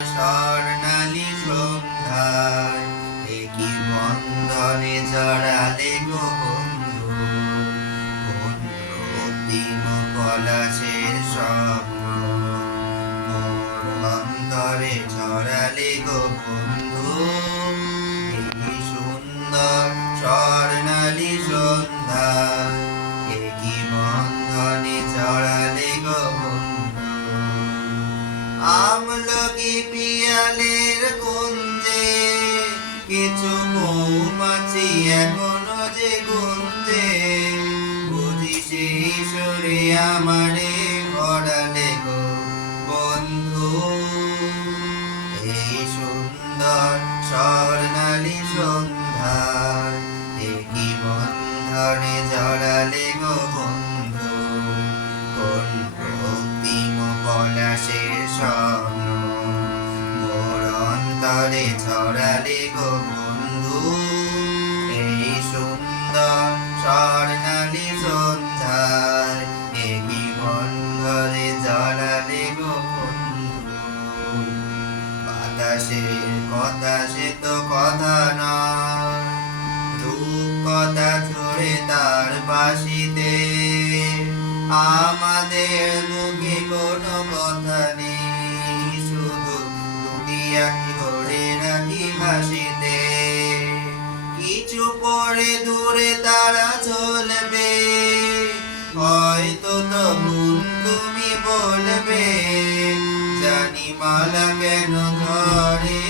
স্বর্ণালী সন্ধ্যায় একই বন্ধনে জড়ালে গো বন্ধু, কোন রক্তিম পলাশের স্বপ্ন মোর অন্তরে ছড়ালে গো বন্ধু। এই সুন্দর স্বর্ণালী সন্ধ্যায় একই বন্ধনে জড়ালে গো বন্ধু। আমলকি পিয়ালের কুঞ্জে কিছু মৌমাছি এখনো যে গুঞ্জে, বুঝি সেই সুরে আমারে ভরালে গো বন্ধু। এই সুন্দর স্বর্ণালী সন্ধ্যায় একই বন্ধনে জড়ালে গো বন্ধু, কোন রক্তিম পলাশের স্বপ্ন মোর অন্তরে ছড়ালে গো বন্ধু। এই সুন্দর স্বর্ণালী সন্ধ্যায় একই বন্ধনে জড়ালে গো বন্ধু। বাতাসের কথা সে তো কথা নয়, রূপকথা ছড়ে তার বাঁশিতে, আমাদের মুখে কোনো কথা নেই, শুধু দুটি আঁখি ধরে রাখি হাসিতে। কিছু পরে দূরে তারা চলবে, হয়তো তখন তুমি বলবে, জানি মালা কেন ধরে